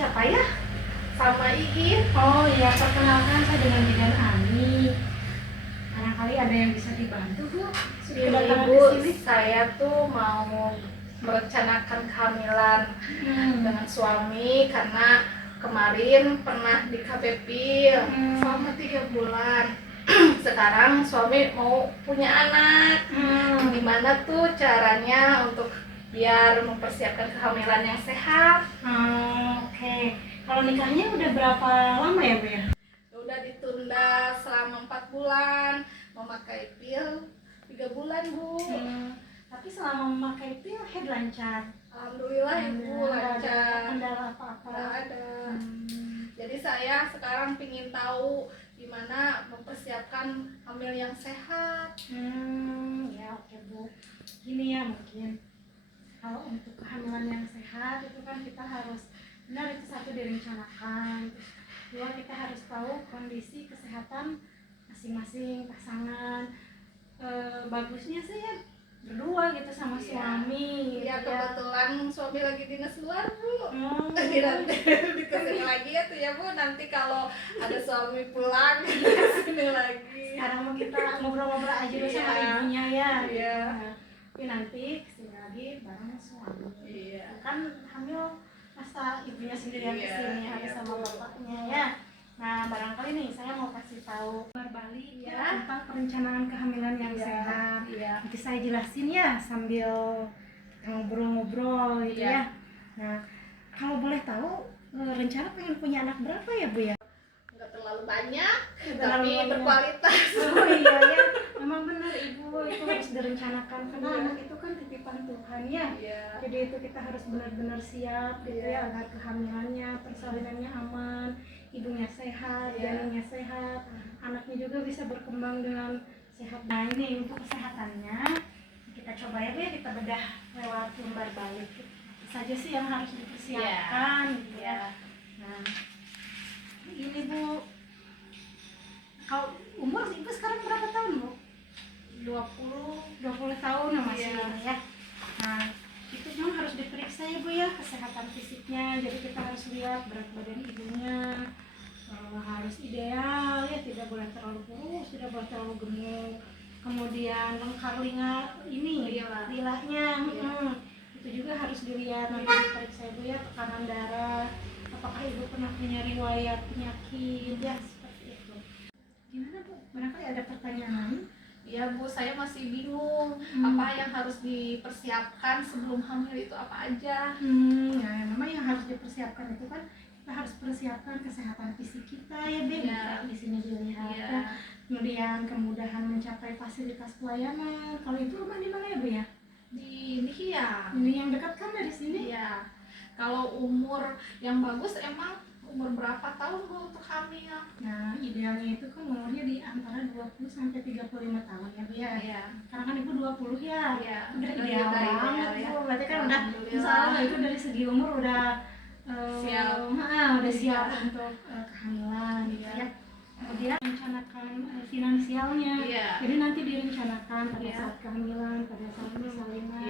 siapa ya? Sama Iin. Oh iya, perkenalkan saya dengan Bidan Ani. Barangkali ada yang bisa dibantu, Bu. Sudah Ini datang Ibu, ke sini. saya tuh mau merencanakan kehamilan dengan suami karena kemarin pernah di KB Pil selama 3 bulan. Sekarang suami mau punya anak. Gimana tuh caranya untuk biar mempersiapkan kehamilan yang sehat? Oke. Kalau nikahnya udah berapa lama ya, Bu ya? Udah ditunda selama 4 bulan, memakai pil 3 bulan, Bu. Tapi selama memakai pil head lancar. Alhamdulillah Ibu Nggak ada lancar. kendala apa-apa. Nggak ada. Jadi saya sekarang pingin tahu gimana mempersiapkan hamil yang sehat. Ya oke Bu. Gini ya mungkin kalau untuk kehamilan yang sehat itu kan kita harus benar itu satu direncanakan, dua kita harus tahu kondisi kesehatan masing-masing pasangan. Bagusnya sih ya berdua gitu sama suami. Iya, gitu ya. kebetulan suami lagi dinas luar, Bu. Iya. Nanti dikasih lagi ya tuh ya, Bu. Nanti kalau ada suami pulang sini lagi. Sekarang mau kita ngobrol-ngobrol aja dulu sama Iya. ibunya ya. Iya. Nah, tapi nanti kesini lagi bareng suami. Iya. Kan hamil masa ibunya sendirian Iya, kesini harus iya, sama Bu. bapaknya ya. Nah barangkali nih saya mau kasih tahu berbalik Iya. tentang perencanaan kehamilan yang Iya. sehat. Iya. Nanti saya jelasin ya sambil ngobrol-ngobrol gitu Iya. ya. Nah kalau boleh tahu rencana pengen punya anak berapa ya Bu ya? Nggak terlalu banyak, Terlalu tapi banyak. berkualitas. Oh iya ya, memang benar Ibu, itu harus direncanakan karena anak itu kan titipan Tuhan ya. Iya. Jadi itu kita harus benar-benar siap gitu ya agar kehamilannya, persalinannya aman, ibunya sehat, janinnya sehat, anaknya juga bisa berkembang dengan sehat. Nah ini untuk kesehatannya kita coba ya Bu ya, kita bedah lewat lembar balik. Apa saja sih yang harus dipersiapkan gitu ya. Nah ini Bu, kalau umur Ibu sekarang berapa tahun Bu? 20 tahun ya masih ini ya. Nah itu memang harus diperiksa ya Bu ya kesehatan fisiknya. Jadi kita harus lihat berat badan ibunya harus ideal ya, tidak boleh terlalu kurus, tidak boleh terlalu gemuk. Kemudian lingkar ini lilanya itu juga harus dilihat, nanti diperiksa Ibu ya, tekanan darah, apakah Ibu pernah punya riwayat penyakit ya seperti itu. Gimana Bu? Barangkali ada pertanyaan? Iya Bu, saya masih bingung apa yang harus dipersiapkan sebelum hamil itu apa aja. Ya memang yang harus dipersiapkan itu kan kita harus persiapkan kesehatan fisik kita ya Bu. Di sini dilihat ya. Kemudian kemudahan mencapai fasilitas pelayanan. Kalau itu rumah di mana ya Bu ya? Di Hiang. Ini yang dekat kan dari sini? Iya. Kalau umur yang bagus emang umur berapa tahun Bu untuk hamil? Nah, idealnya itu kan umurnya di antara 20 sampai 35 tahun ya Bu ya. Iya. Karena kan Ibu 20 ya. Iya. Udah ideal banget ya. Bu. Berarti kan udah insya Allah itu dari segi umur udah siap untuk kehamilan gitu ya. Kemudian merencanakan finansialnya. Jadi nanti direncanakan pada saat kehamilan, pada saat persalinan.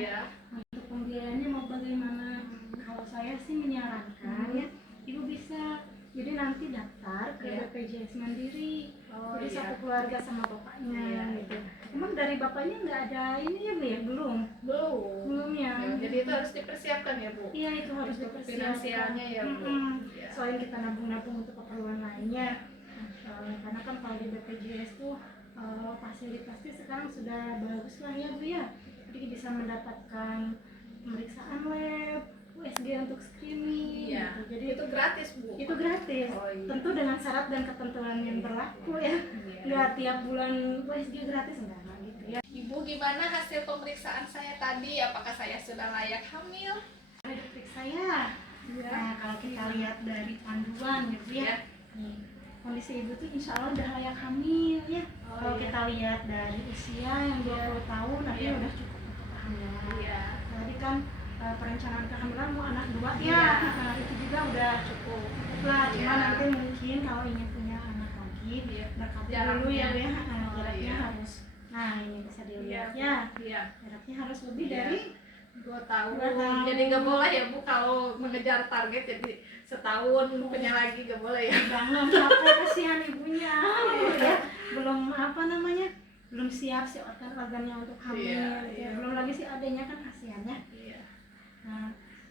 Untuk pembiayaannya mau bagaimana? Kalau saya sih menyarankan ya, Ibu bisa jadi nanti daftar ke BPJS Mandiri. Jadi satu keluarga sama bapaknya gitu. Emang dari bapaknya nggak ada ini ya Bu ya? Belum ya. Jadi itu harus dipersiapkan ya Bu? Iya itu harus dipersiapkan. Finansialnya ya Bu. Selain kita nabung-nabung untuk keperluan lainnya. Karena kan kalau di BPJS tuh fasilitasnya sekarang sudah bagus lah ya Bu ya. Jadi bisa mendapatkan pemeriksaan lab, USG untuk screening gitu. Jadi itu gratis Bu? Itu gratis. Tentu dengan syarat dan ketentuan yang berlaku ya. Nggak tiap bulan USG gratis enggak gitu ya. Ibu gimana hasil pemeriksaan saya tadi? Apakah saya sudah layak hamil? Ada diperiksa ya. Nah kalau kita lihat dari panduan gitu ya. Nih, kondisi Ibu tuh insya Allah udah layak hamil ya. Kalau kita lihat dari usia yang 20 tahun nanti udah cukup untuk kehamilan. Tadi kan perencanaan kehamilan mau anak 2 ya. Nah, itu juga udah cukup lah. Cuma nanti mungkin kalau ingin punya anak lagi berkabung dulu ya Bu ya. Jaraknya harus, nah ini bisa dilihat ya. Jaraknya harus lebih dari 2 tahun. 2 tahun. Jadi nggak boleh ya Bu kalau mengejar target jadi setahun punya lagi nggak boleh ya. Jangan capek, kasihan ibunya ya, belum apa namanya, belum siap si organ-organnya untuk hamil Iya, gitu ya. iya. Belum lagi si adanya kan kasihan ya. Iya. Nah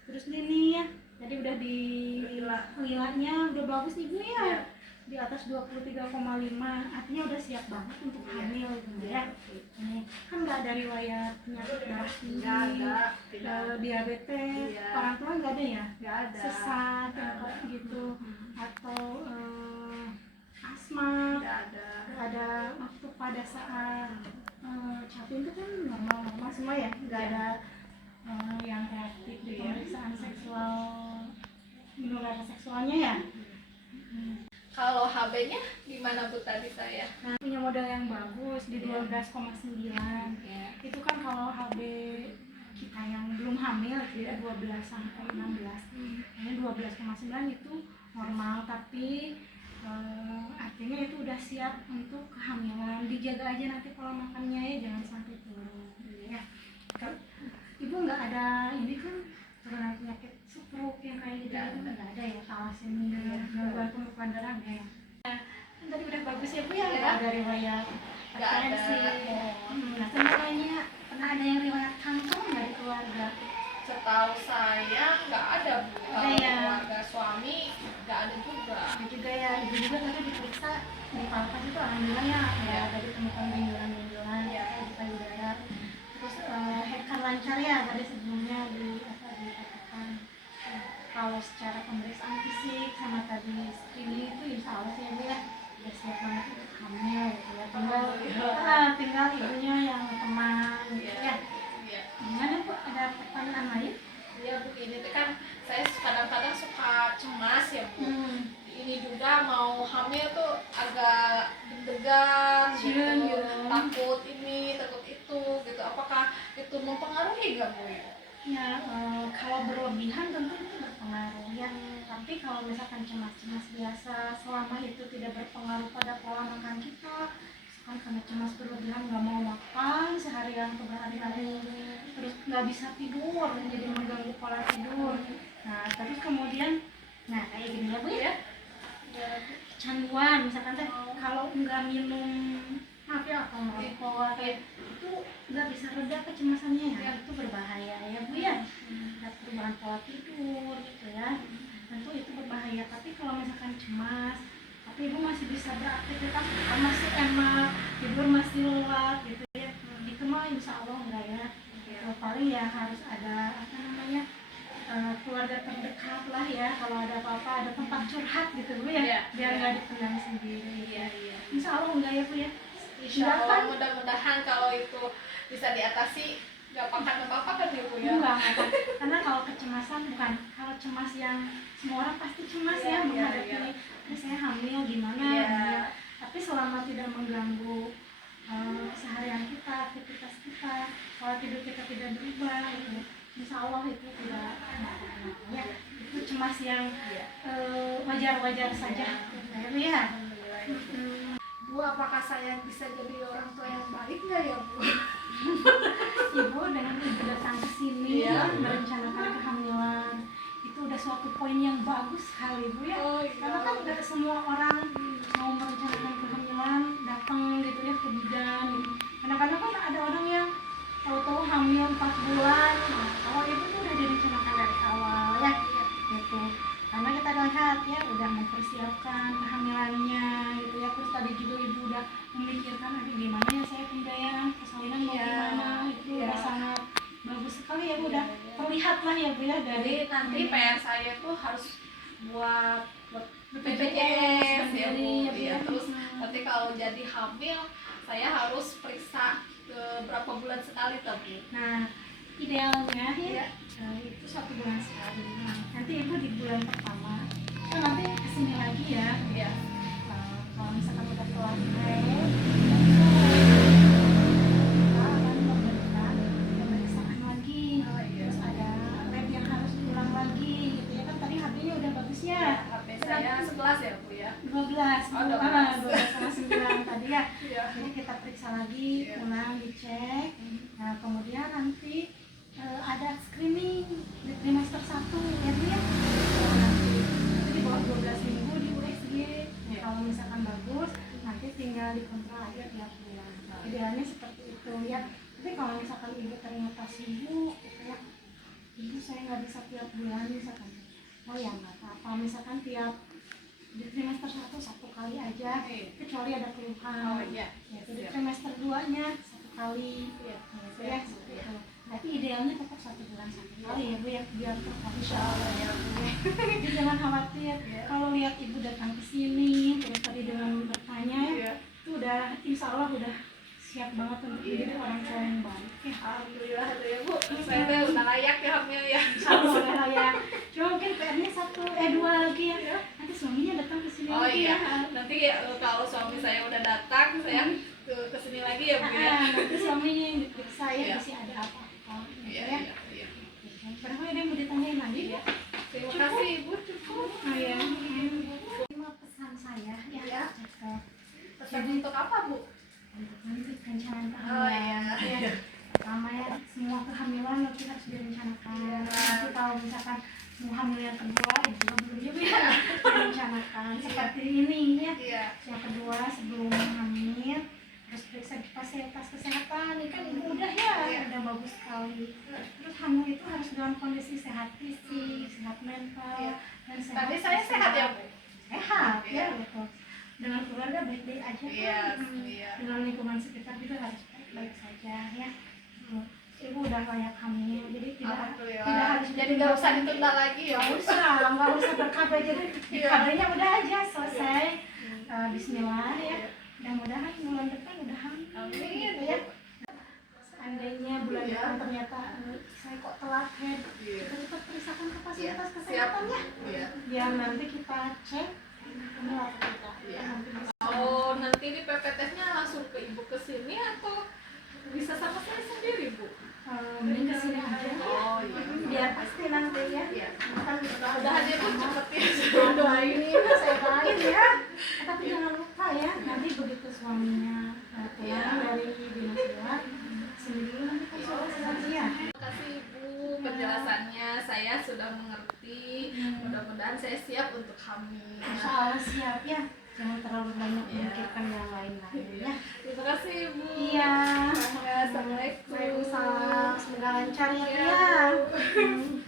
terus ini ya, tadi udah di lilanya udah bagus ibu ya, Iya. di atas 23,5, artinya udah siap banget untuk hamil gitu ya. Ini kan nggak ada riwayat penyakit darah tinggi, Nggak ada, tidak. diabetes, Iya. orang tua nggak ada ya, Nggak ada. sesat Nggak ada. gitu, atau asma, Nggak ada. nggak ada waktu pada saat capim itu kan normal semua ya, nggak Iya. ada yang reaktif di Iya. pemeriksaan seksual, menular seksualnya ya. Kalau HB-nya gimana Bu tadi saya? Nah, punya modal yang bagus di 12,9. Iya. Itu kan kalau HB kita yang belum hamil ya 12 sampai 16. Ini 12,9 itu normal, tapi artinya itu udah siap untuk kehamilan. Dijaga aja nanti pola makannya ya, jangan sampai turun ya. Ibu nggak ada ini kan turunan penyakit stroke yang kayak gitu, nggak ada ya, thalassemia, gangguan pembekuan darah nggak ya. Kan tadi udah bagus ya Bu ya, nggak ada riwayat Nggak ada. hipertensi. Nah sebenarnya pernah ada yang riwayat kanker nggak di keluarga? Setahu saya nggak ada Bu. Kalau Iya. keluarga suami nggak ada juga. Ada juga ya, ibu juga tadi diperiksa di Palpas itu alhamdulillah ya, Iya. ada ditemukan benjolan-benjolan Iya. di payudara. Terus head kan lancar ya tadi sebelumnya dikatakan. Kalau secara pemeriksaan fisik sama tadi screening itu insya Allah sih ya Bu ya, udah siap banget untuk hamil gitu ya. Tinggal ibunya yang teman gitu ya. Iya. Gimana Bu, ada pertanyaan lain? Iya begini tuh kan saya kadang-kadang suka cemas ya Bu. Ini juga mau hamil tuh agak deg-degan gitu, Iya. takut ini, takut itu gitu. Apakah itu mempengaruhi nggak Bu? Ya, kalau berlebihan tentu itu berpengaruh ya. Tapi kalau misalkan cemas-cemas biasa, selama itu tidak berpengaruh pada pola makan kita, kan karena cemas berlebihan nggak mau makan seharian berhari-hari, terus nggak bisa tidur, jadi mengganggu pola tidur. Nah, terus kemudian, nah kayak gini ya Bu ya, kecanduan misalkan teh, kalau nggak minum maaf ya atau merokok itu nggak bisa reda kecemasannya ya, itu berbahaya ya Bu ya. Ada perubahan pola tidur gitu ya, tentu itu berbahaya. Tapi kalau misalkan cemas tapi ibu masih bisa beraktivitas, masih enak, tidur masih lelap gitu ya, itu mah insya Allah enggak ya. Paling ya harus ada apa namanya, keluarga terdekat lah ya, kalau ada apa-apa ada tempat curhat gitu Bu ya, Iya, biar iya. nggak dipendam sendiri. Iya, iya. Insya Allah enggak ya Bu ya. Insya Enggak Allah kan? mudah-mudahan kalau itu bisa diatasi, nggak apa-apa kan Ibu ya? Enggak, karena kalau kecemasan bukan, kalau cemas yang semua orang pasti cemas Iya, ya iya, menghadapi iya. "Ini saya hamil gimana Iya. ya." Tapi selama tidak mengganggu seharian kita, aktivitas kita, pola tidur kita tidak berubah gitu, insya Allah itu tidak ya. Itu cemas yang wajar-wajar saja gitu ya. Alhamdulillah. Bu, apakah saya bisa jadi orang tua yang baik nggak ya Bu? Ibu dengan ibu datang ke sini Iya. merencanakan kehamilan itu udah suatu poin yang bagus sekali Bu ya. Oh, iya. Karena kan nggak semua orang mau merencanakan kehamilan datang gitu ya ke bidan gitu. Kadang-kadang kan ada orang yang tahu-tahu hamil 4 bulan. Nah, kalau ibu tuh udah direncanakan dari awal ya gitu. Karena kita lihat ya udah mempersiapkan kehamilannya gitu ya. Terus tadi juga ibu udah memikirkan nanti gimana ya saya pembiayaan persalinan mau Iya. gimana, itu Iya. udah sangat bagus sekali ya Bu, udah terlihat lah ya Bu ya Jadi dari nanti PR saya tuh harus buat BPJS BPJS ya Bu. sendiri, ya, Bu, Iya, ya. terus nanti kalau jadi hamil saya harus periksa berapa bulan sekali tuh Bu? Nah, idealnya Iya. ya itu 1 bulan sekali. Nah, nanti ibu di bulan pertama itu nanti kesini lagi ya. Iya. Kalau misalkan udah keluar haid, kita akan memberikan pemeriksaan lagi. Oh, iya. Terus ada lab yang harus diulang lagi gitu ya, kan tadi HP-nya udah bagus ya. HP saya 11 ya Bu ya? 12, Oh, 12. 12,9 tadi ya. Iya. Jadi kita periksa lagi, Iya. ulang dicek. Nah kemudian nanti ada screening di trimester 1 ya Bu ya. Nanti itu di bawah 12 minggu di USG. Kalau misalkan bagus nanti tinggal dikontrak aja tiap bulan. Idealnya seperti itu ya. Tapi kalau misalkan ibu ternyata sibuk gitu ya, ibu saya nggak bisa tiap bulan misalkan, oh ya nggak apa-apa, misalkan tiap di trimester 1 kali aja, kecuali ada keluhan. Ya, jadi trimester 2-nya 1 kali gitu ya, seperti itu. Tapi idealnya tetap 1 bulan 1 kali ya Bu ya, biar Insya Allah ya Bu. jadi jangan khawatir. Kalau lihat ibu datang ke sini terus tadi dengan bertanya ya, itu udah insya Allah udah siap banget untuk menjadi orang tua yang baik ya. Alhamdulillah ya Bu, saya tuh udah layak ya hamil ya. Insya Allah udah layak. Cuma mungkin PR-nya 2 lagi ya. Nanti suaminya datang ke sini Oh lagi iya, ya. nanti kalau suami saya udah datang, saya ke sini lagi ya Bu ya. Nanti suaminya yang diperiksa ya, Iya. masih ada apa-apa gitu Iya, ya. iya. Berapa ada yang mau ditanyain lagi ya? Terima kasih Ibu, cukup. Oh ya. Ini pesan saya ya. Iya. Gitu. Pesan untuk apa Bu? Untuk nanti perencanaan Oh kehamilan. iya. Ya. Pertama ya, semua kehamilan nanti harus direncanakan. Iya. Nanti kalau misalkan mau hamil yang kedua, ya juga belum juga ya direncanakan. Seperti ini ya. Iya. Yang kedua, sebelum hamil harus periksa fasilitas kesehatan. Ini kan ibu udah ya, Iya. udah bagus sekali. Terus hamil itu harus dalam kondisi sehat fisik, sehat mental, Iya. dan sehat. Tadi saya sehat ya Bu? Sehat Iya. ya gitu. Dengan keluarga baik-baik aja kan. Iya, iya. Dengan lingkungan sekitar juga harus baik-baik saja ya. Ibu udah layak hamil, jadi tidak Alhamdulillah. harus Jadi nggak usah ditunda lagi ya Bu. nggak usah berkabeh, jadi Iya. kabehnya udah aja selesai. Bismillah ya, mudah-mudahan bulan depan udah hamil. Amin. Gitu ya. Seandainya bulan Iya. depan ternyata saya kok telat head, Iya. kita cepat periksakan ke fasilitas Siap. kesehatannya. Iya. Biar nanti kita cek hamil atau tidak. Iya. Nanti bisa. Oh, nanti di PPT-nya langsung ke Ibu ke sini atau bisa sama saya sendiri Bu? Mending kesini aja ya. Oh iya. Biar pasti nanti ya. Iya. Kan Mudah-mudahan ya Bu cepet ya. doain saya doain ya. Tapi jangan lupa ya, nanti begitu suaminya pulang dari dinas luar, sendiri nanti kan suami lagi ya. Terima kasih Ibu penjelasannya, saya sudah mengerti. Mudah-mudahan saya siap untuk hamil. Insya Allah siap ya. Jangan terlalu banyak memikirkan yang lain-lain ya. Terima kasih Ibu. Iya. Ya, Assalamualaikum. Waalaikumsalam. Semoga lancar ya. Iya, Ya. Bu.